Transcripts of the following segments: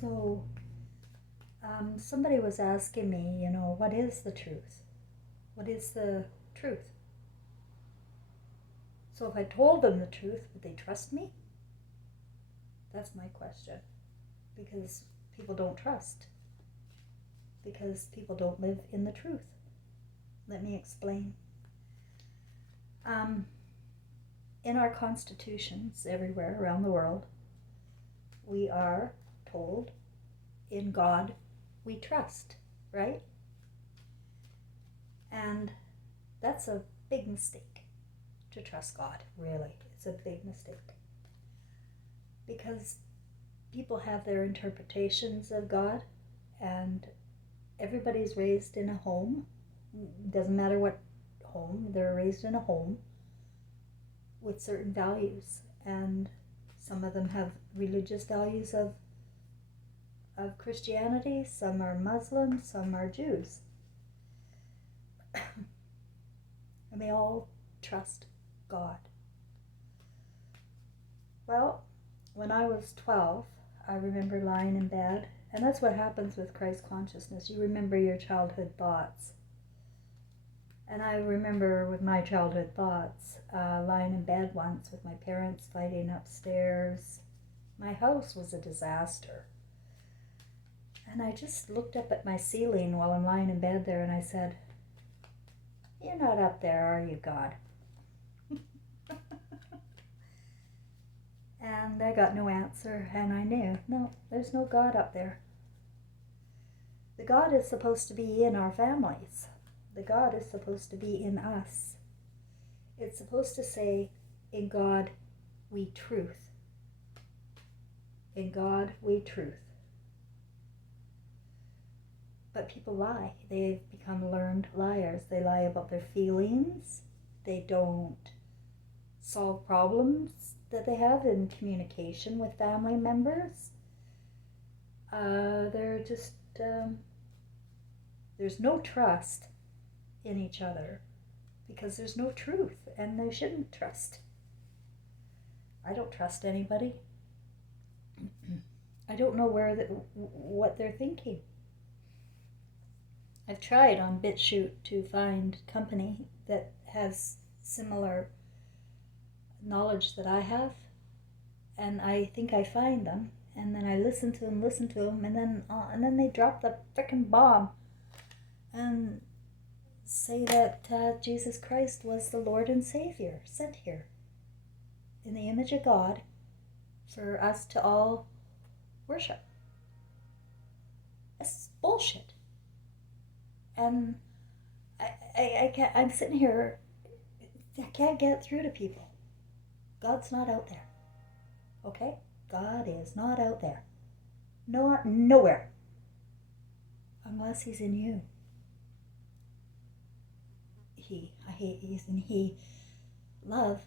So, somebody was asking me, what is the truth? What is the truth? So, if I told them the truth, would they trust me? That's my question. Because people don't trust. Because people don't live in the truth. Let me explain. In our constitutions everywhere around the world, we are told, in God we trust, right? And that's a big mistake, to trust God, really. It's a big mistake. Because people have their interpretations of God, and everybody's raised in a home. Doesn't matter what home, they're raised in a home with certain values, and some of them have religious values of Christianity, some are Muslim, some are Jews. And they all trust God. Well, when I was 12, I remember lying in bed, and that's what happens with Christ consciousness. You remember your childhood thoughts. And I remember with my childhood thoughts, lying in bed once with my parents fighting upstairs. My house was a disaster. And I just looked up at my ceiling while I'm lying in bed there, and I said, "You're not up there, are you, God?" And I got no answer, and I knew, no, there's no God up there. The God is supposed to be in our families. The God is supposed to be in us. It's supposed to say, in God we truth. In God we truth. But people lie. They've become learned liars. They lie about their feelings. They don't solve problems that they have in communication with family members. They're just, there's no trust in each other because there's no truth, and they shouldn't trust. I don't trust anybody. I don't know what they're thinking. I've tried on BitChute to find company that has similar knowledge that I have, and I think I find them, and then I listen to them, and then they drop the frickin' bomb and say that Jesus Christ was the Lord and Savior sent here in the image of God for us to all worship. That's bullshit. And I can't, I'm sitting here, I can't get through to people. God's not out there. Okay? God is not out there. Nowhere. Unless he's in you. Love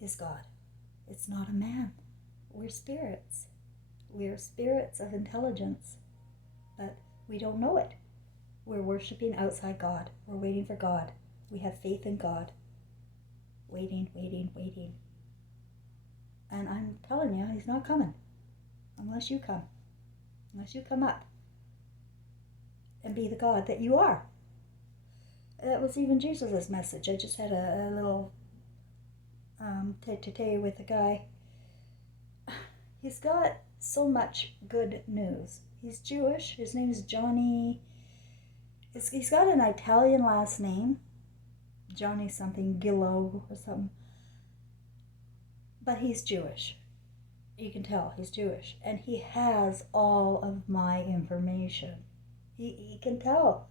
is God. It's not a man. We're spirits. We're spirits of intelligence. But we don't know it. We're worshiping outside God. We're waiting for God. We have faith in God. Waiting. And I'm telling you, he's not coming. Unless you come. Unless you come up. And be the God that you are. That was even Jesus' message. I just had a little tete-a-tete with a guy. He's got so much good news. He's Jewish. His name is Johnny. He's got an Italian last name. Johnny something, Gillo or something. But he's Jewish. You can tell he's Jewish. And he has all of my information. He can tell.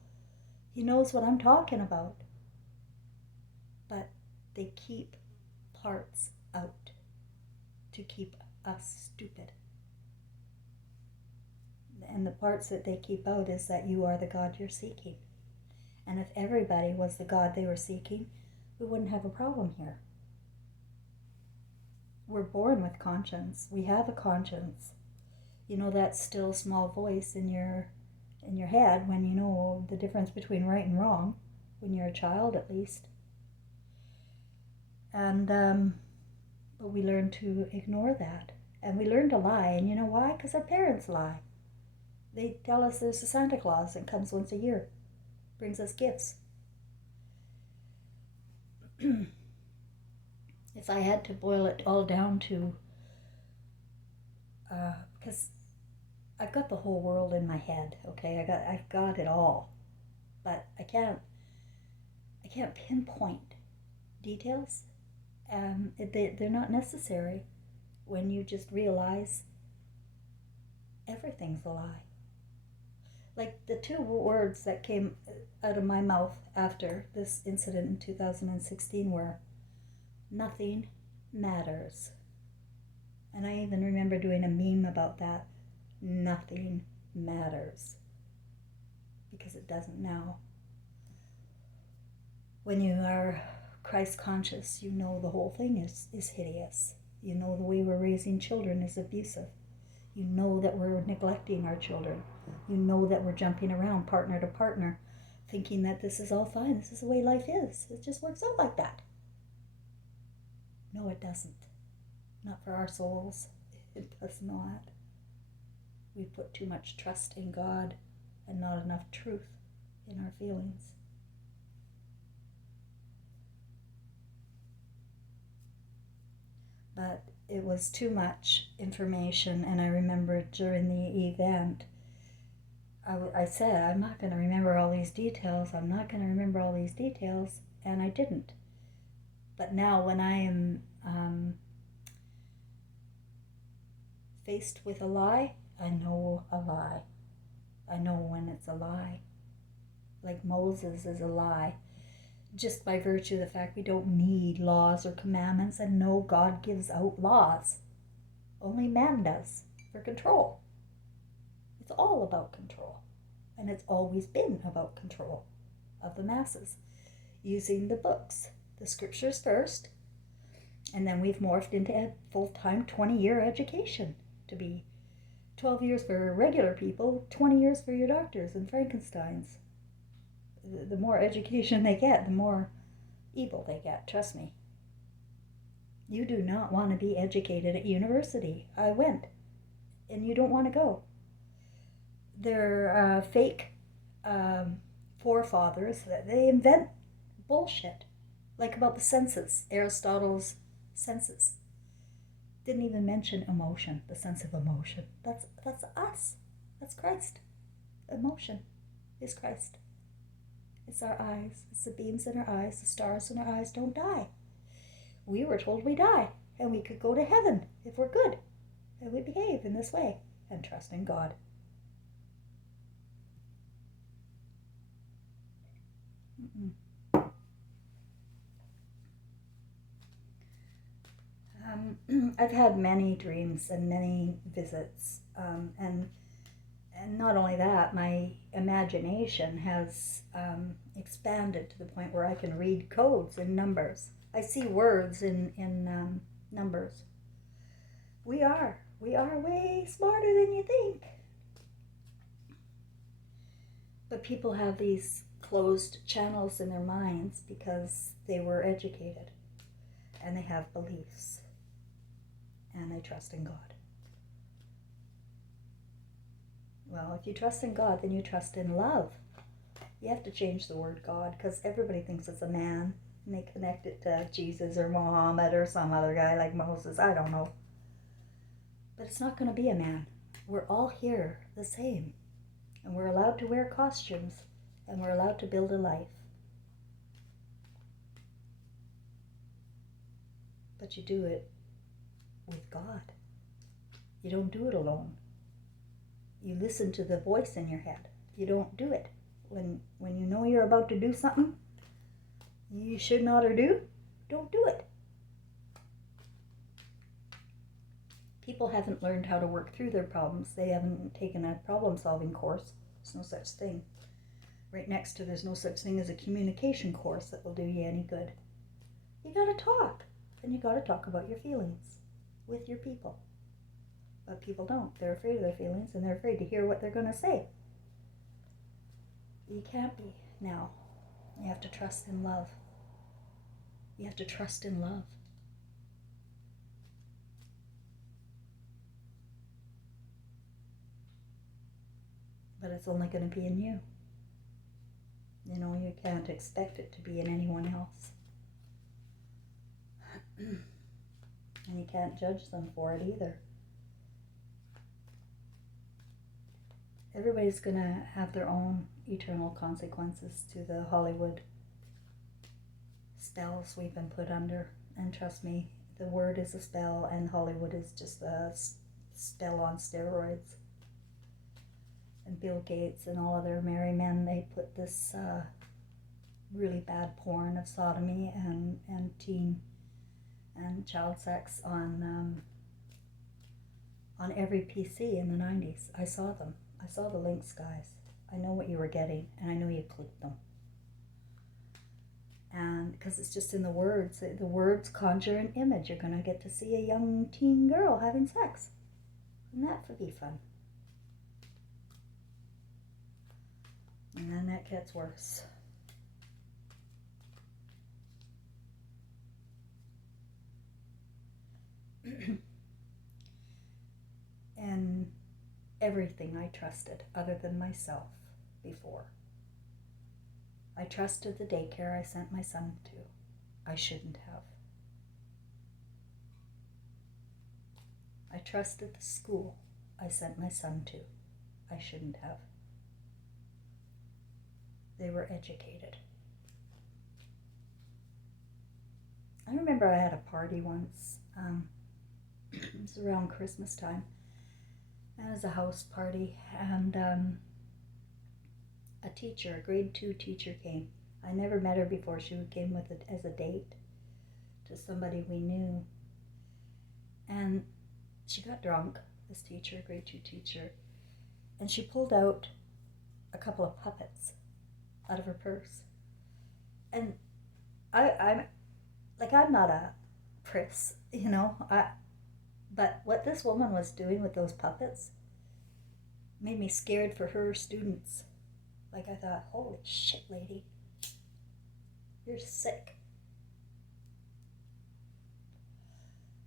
He knows what I'm talking about. But they keep parts out to keep us stupid. And the parts that they keep out is that you are the God you're seeking. And if everybody was the God they were seeking, we wouldn't have a problem here. We're born with conscience. We have a conscience. You know that still small voice in your head when you know the difference between right and wrong, when you're a child at least. And but we learn to ignore that. And we learn to lie. And you know why? Because our parents lie. They tell us there's a Santa Claus and comes once a year, brings us gifts. If I had to boil it all down to, because I've got the whole world in my head, okay? I've got it all, but I can't pinpoint details. They're not necessary when you just realize everything's a lie. Like the two words that came out of my mouth after this incident in 2016 were, nothing matters. And I even remember doing a meme about that. Nothing matters. Because it doesn't now. When you are Christ conscious, you know the whole thing is hideous. You know the way we're raising children is abusive. You know that we're neglecting our children. You know that we're jumping around partner to partner, thinking that this is all fine. This is the way life is. It just works out like that. No, it doesn't. Not for our souls. It does not. We put too much trust in God and not enough truth in our feelings. But it was too much information, and I remember during the event, I said, I'm not going to remember all these details, and I didn't. But now when I am faced with a lie, I know a lie. I know when it's a lie. Like Moses is a lie. Just by virtue of the fact we don't need laws or commandments, and no, God gives out laws. Only man does, for control. It's all about control. And it's always been about control of the masses. Using the books, the scriptures first, and then we've morphed into a full-time 20-year education to be 12 years for regular people, 20 years for your doctors and Frankensteins. The more education they get, the more evil they get, trust me. You do not want to be educated at university. I went, and you don't want to go. They're fake forefathers. They invent bullshit, like about the senses, Aristotle's senses. Didn't even mention emotion, the sense of emotion. That's us. That's Christ. Emotion is Christ. It's our eyes. It's the beams in our eyes. The stars in our eyes don't die. We were told we die, and we could go to heaven if we're good, and we behave in this way and trust in God. I've had many dreams and many visits, and not only that, my imagination has expanded to the point where I can read codes in numbers. I see words in numbers. We are way smarter than you think. But people have these closed channels in their minds because they were educated and they have beliefs and they trust in God. Well, if you trust in God, then you trust in love. You have to change the word God because everybody thinks it's a man and they connect it to Jesus or Muhammad or some other guy like Moses. I don't know. But it's not going to be a man. We're all here the same. And we're allowed to wear costumes and we're allowed to build a life. But you do it with God. You don't do it alone. You listen to the voice in your head. You don't do it. When you know you're about to do something you should not or do, don't do it. People haven't learned how to work through their problems. They haven't taken a problem-solving course. There's no such thing. Right next to there's no such thing as a communication course that will do you any good. You gotta talk. And you gotta talk about your feelings with your people. But people don't. They're afraid of their feelings and they're afraid to hear what they're gonna say. You can't be now. You have to trust in love. You have to trust in love. but it's only going to be in you. You know, you can't expect it to be in anyone else. And you can't judge them for it either. Everybody's going to have their own eternal consequences to the Hollywood spells we've been put under. And trust me, the word is a spell, and Hollywood is just a spell on steroids. And Bill Gates and all of their merry men, they put this really bad porn of sodomy and teen and child sex on every PC in the 90s. I saw them. I saw the links, guys. I know what you were getting, and I know you clicked them. And because it's just in the words conjure an image. You're going to get to see a young teen girl having sex. And that would be fun. And then that gets worse. And everything I trusted other than myself before. I trusted the daycare I sent my son to. I shouldn't have. I trusted the school I sent my son to. I shouldn't have. They were educated. I remember I had a party once. It was around Christmas time. And it was a house party, and a teacher, a grade 2 teacher came. I never met her before. She came with it as a date to somebody we knew. And she got drunk, this teacher, grade 2 teacher, and she pulled out a couple of puppets out of her purse. And I'm not a priss, you know, but what this woman was doing with those puppets made me scared for her students. Like, I thought, holy shit, lady, you're sick.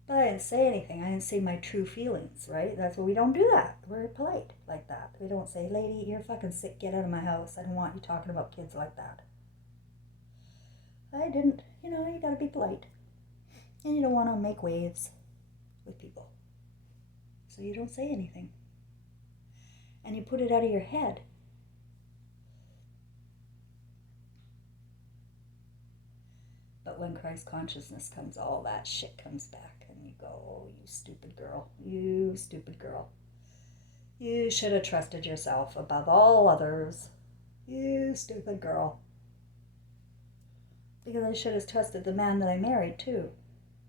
But I didn't say anything. I didn't say my true feelings, right? That's what we don't do that. We're polite like that. We don't say, lady, you're fucking sick, get out of my house. I don't want you talking about kids like that. I didn't, you know, you gotta be polite. And you don't want to make waves with people. So you don't say anything. And you put it out of your head. But when Christ consciousness comes, all that shit comes back, and you go, oh, you stupid girl, you stupid girl. You should have trusted yourself above all others. You stupid girl. Because I should have trusted the man that I married too.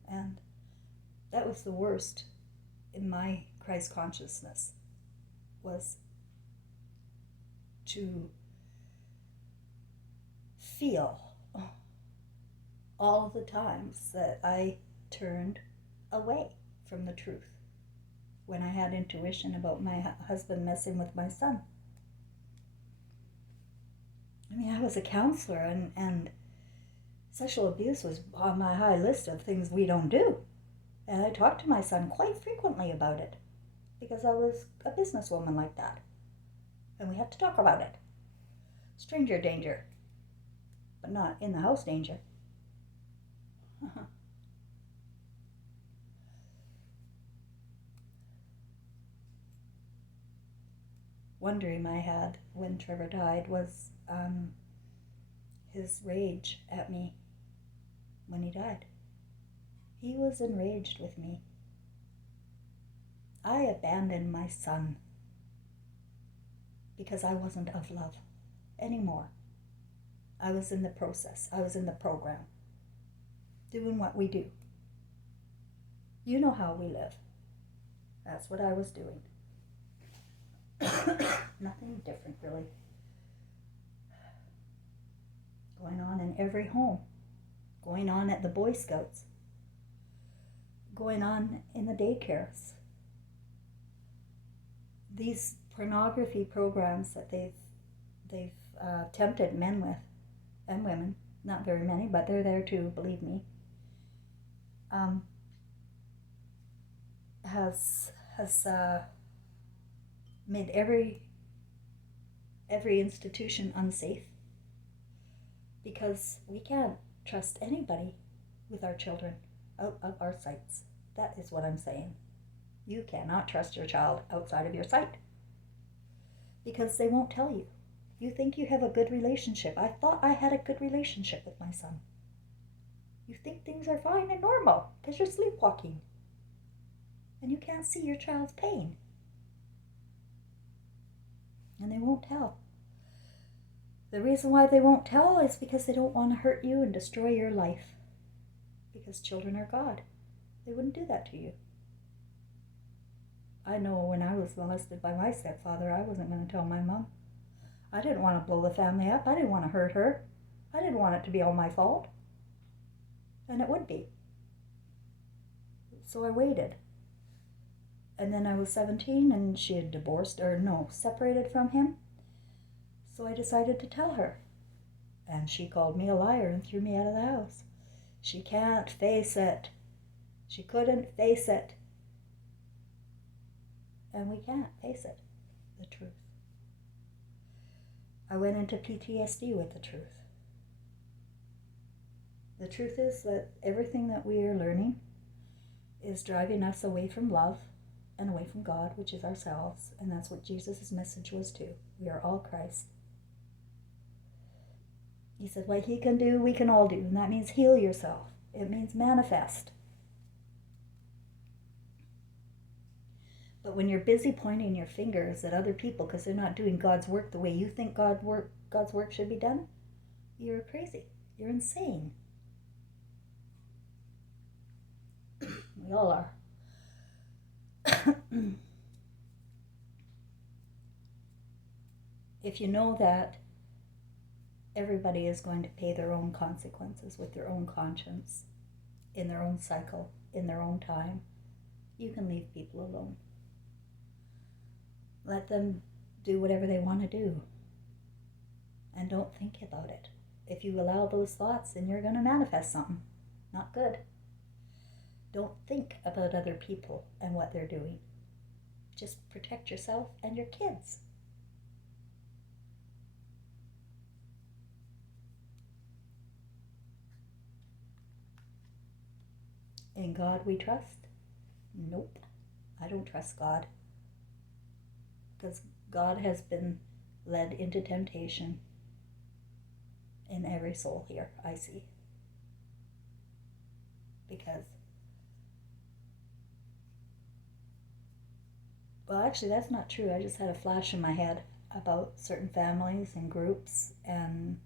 And that was the worst in my Christ consciousness, was to feel all the times that I turned away from the truth when I had intuition about my husband messing with my son. I mean, I was a counselor, and sexual abuse was on my high list of things we don't do. And I talked to my son quite frequently about it because I was a businesswoman like that. And we had to talk about it. Stranger danger, but not in the house danger. One dream I had when Trevor died was his rage at me when he died. He was enraged with me. I abandoned my son because I wasn't of love anymore. I was in the process. I was in the program, doing what we do. You know how we live. That's what I was doing. Nothing different, really. Going on in every home. Going on at the Boy Scouts. Going on in the daycares. These pornography programs that they've tempted men with, and women, not very many, but they're there too, believe me, has made every every institution unsafe, because we can't trust anybody with our children out of our sights. That is what I'm saying. You cannot trust your child outside of your sight, because they won't tell you. You think you have a good relationship. I thought I had a good relationship with my son. You think things are fine and normal because you're sleepwalking. And you can't see your child's pain. And they won't tell. The reason why they won't tell is because they don't want to hurt you and destroy your life. Because children are God. They wouldn't do that to you. I know when I was molested by my stepfather, I wasn't going to tell my mom. I didn't want to blow the family up. I didn't want to hurt her. I didn't want it to be all my fault. And it would be. So I waited. And then I was 17 and she had separated from him. So I decided to tell her. And she called me a liar and threw me out of the house. She can't face it. She couldn't face it. And we can't face it, the truth. I went into PTSD with the truth. The truth is that everything that we are learning is driving us away from love and away from God, which is ourselves. And that's what Jesus' message was too. We are all Christ. He said, what he can do, we can all do. And that means heal yourself. It means manifest. But when you're busy pointing your fingers at other people because they're not doing God's work the way you think God's work should be done, you're crazy. You're insane. We all are. If you know that everybody is going to pay their own consequences with their own conscience, in their own cycle, in their own time, you can leave people alone. Let them do whatever they want to do. And don't think about it. If you allow those thoughts, then you're going to manifest something not good. Don't think about other people and what they're doing. Just protect yourself and your kids. In God we trust? Nope. I don't trust God. Because God has been led into temptation in every soul here, I see. Because, well, actually, that's not true. I just had a flash in my head about certain families and groups and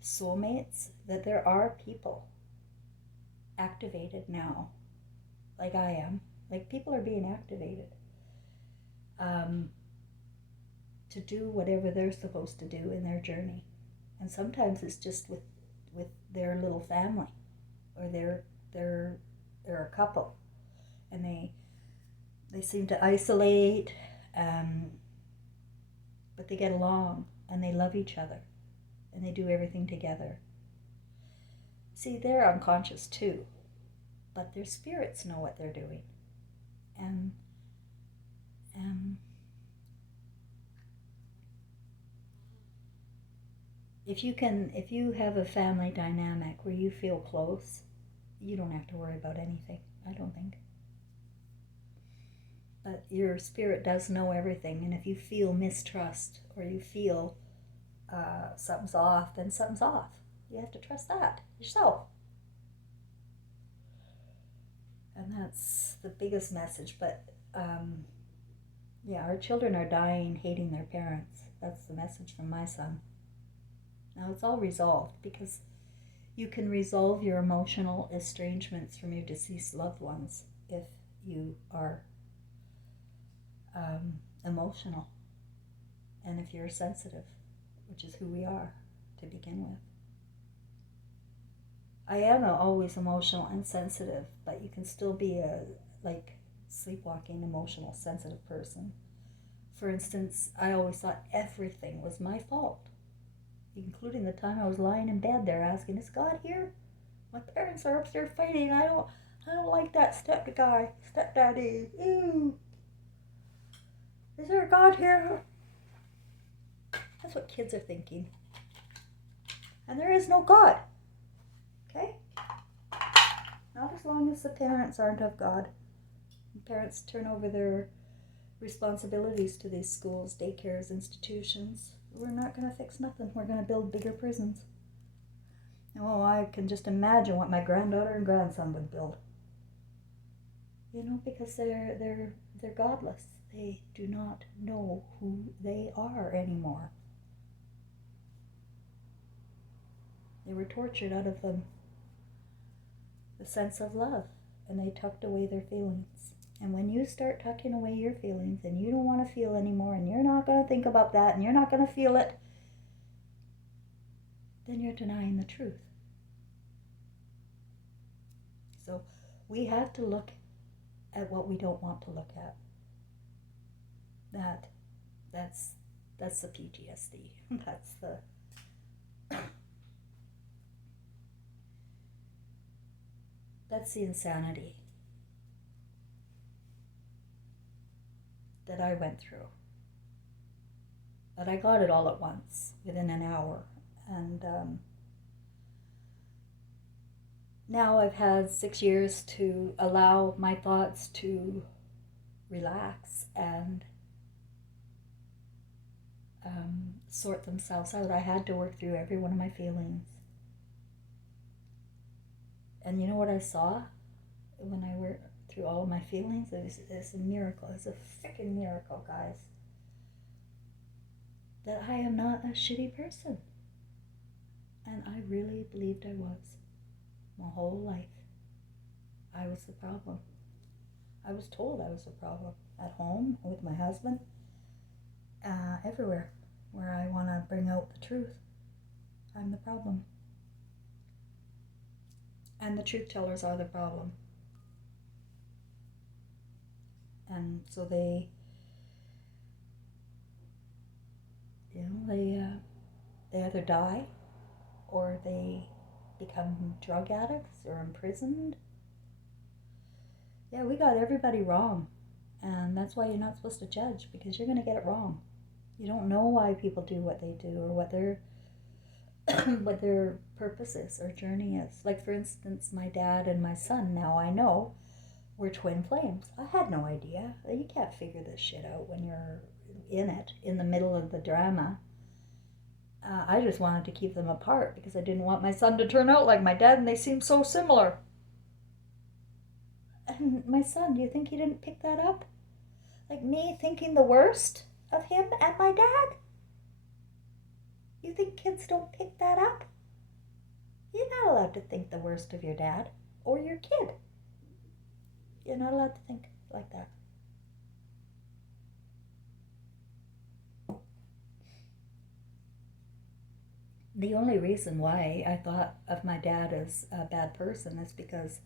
soulmates, that there are people activated now, like I am. Like, people are being activated to do whatever they're supposed to do in their journey. And sometimes it's just with their little family, or they're a couple, and they seem to isolate, but they get along and they love each other and they do everything together. See, they're unconscious too, but their spirits know what they're doing. And if you have a family dynamic where you feel close, you don't have to worry about anything, I don't think. But your spirit does know everything, and if you feel mistrust or you feel something's off, then something's off. You have to trust that yourself. And that's the biggest message. But yeah, our children are dying hating their parents. That's the message from my son. Now it's all resolved, because you can resolve your emotional estrangements from your deceased loved ones if you are emotional, and if you're sensitive, which is who we are to begin with. I am always emotional and sensitive, but you can still be a sleepwalking, emotional, sensitive person. For instance, I always thought everything was my fault, including the time I was lying in bed there asking, is God here? My parents are upstairs fighting. I don't like that stepdaddy. Ew. Is there a God here? That's what kids are thinking. And there is no God. Okay? Not as long as the parents aren't of God. Parents turn over their responsibilities to these schools, daycares, institutions. We're not going to fix nothing. We're going to build bigger prisons. Oh, I can just imagine what my granddaughter and grandson would build. You know, because they're godless. They do not know who they are anymore. They were tortured out of them the sense of love, and they tucked away their feelings. And when you start tucking away your feelings and you don't want to feel anymore, and you're not going to think about that, and you're not going to feel it, then you're denying the truth. So we have to look at what we don't want to look at. That's the PTSD. That's the insanity that I went through. But I got it all at once, within an hour. And now I've had 6 years to allow my thoughts to relax and sort themselves out. I had to work through every one of my feelings. And you know what I saw when I worked through all of my feelings? It's a miracle. It's a freaking miracle, guys. That I am not a shitty person. And I really believed I was. My whole life. I was the problem. I was told I was the problem. At home, with my husband. Everywhere where I want to bring out the truth. I'm the problem. And the truth tellers are the problem. And so they either die or they become drug addicts or imprisoned. Yeah, we got everybody wrong. And that's why you're not supposed to judge, because you're going to get it wrong. You don't know why people do what they do or what their what their purpose is or journey is. Like, for instance, my dad and my son, now I know, were twin flames. I had no idea. You can't figure this shit out when you're in it, in the middle of the drama. I just wanted to keep them apart because I didn't want my son to turn out like my dad, and they seem so similar. And my son, do you think he didn't pick that up? Like me thinking the worst of him and my dad? You think kids don't pick that up? You're not allowed to think the worst of your dad or your kid. You're not allowed to think like that. The only reason why I thought of my dad as a bad person is because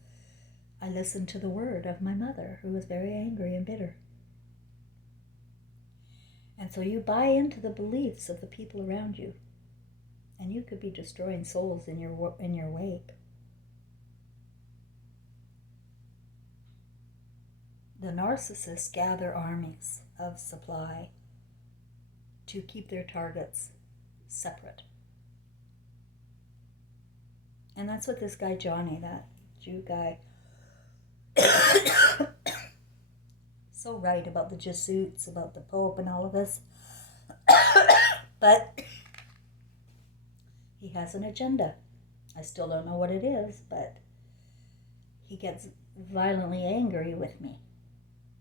I listened to the word of my mother, who was very angry and bitter. And so you buy into the beliefs of the people around you, and you could be destroying souls in your wake. The narcissists gather armies of supply to keep their targets separate. And that's what this guy Johnny, that Jew guy, so right about the Jesuits, about the Pope and all of this. But he has an agenda. I still don't know what it is, but he gets violently angry with me.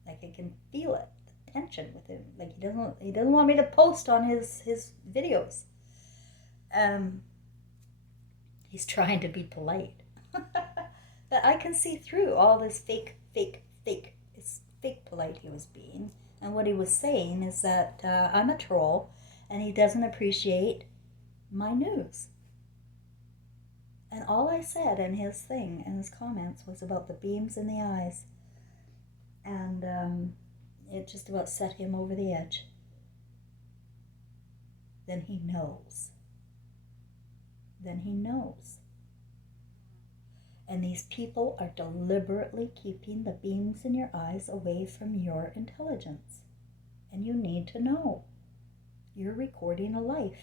Like, I can feel it, the tension with him. Like, he doesn't want me to post on his videos. He's trying to be polite. But I can see through all this fake. It's fake polite he was being. And what he was saying is that I'm a troll and he doesn't appreciate my news. And all I said in his thing, in his comments, was about the beams in the eyes. And it just about set him over the edge. Then he knows. And these people are deliberately keeping the beams in your eyes away from your intelligence. And you need to know. You're recording a life.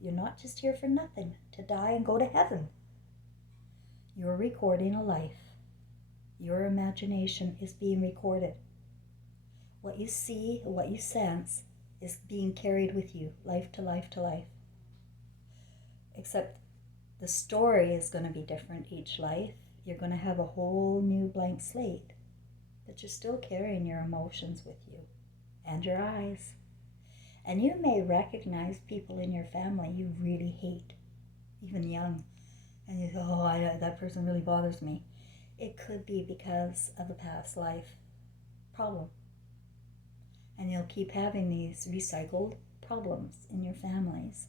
You're not just here for nothing, to die and go to heaven. You're recording a life. Your imagination is being recorded. What you see, what you sense, is being carried with you, life to life to life. Except the story is going to be different each life. You're going to have a whole new blank slate, but you're still carrying your emotions with you and your eyes. And you may recognize people in your family you really hate, even young, and you go, oh, that person really bothers me. It could be because of a past life problem. And you'll keep having these recycled problems in your families.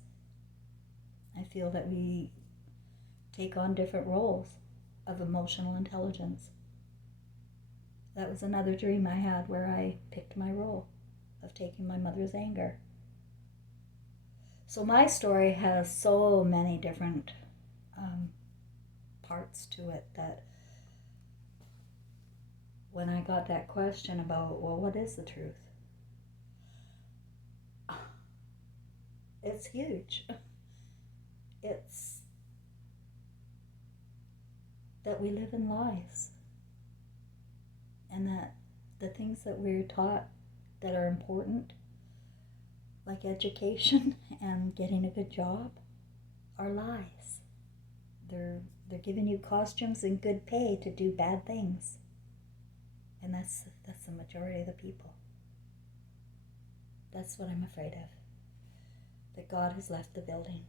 I feel that we take on different roles of emotional intelligence. That was another dream I had where I picked my role of taking my mother's anger. So my story has so many different parts to it that when I got that question about, well, what is the truth? It's huge. It's that we live in lies, and that the things that we're taught that are important, like education and getting a good job, are lies. They're giving you costumes and good pay to do bad things. And that's the majority of the people. That's what I'm afraid of. That God has left the building.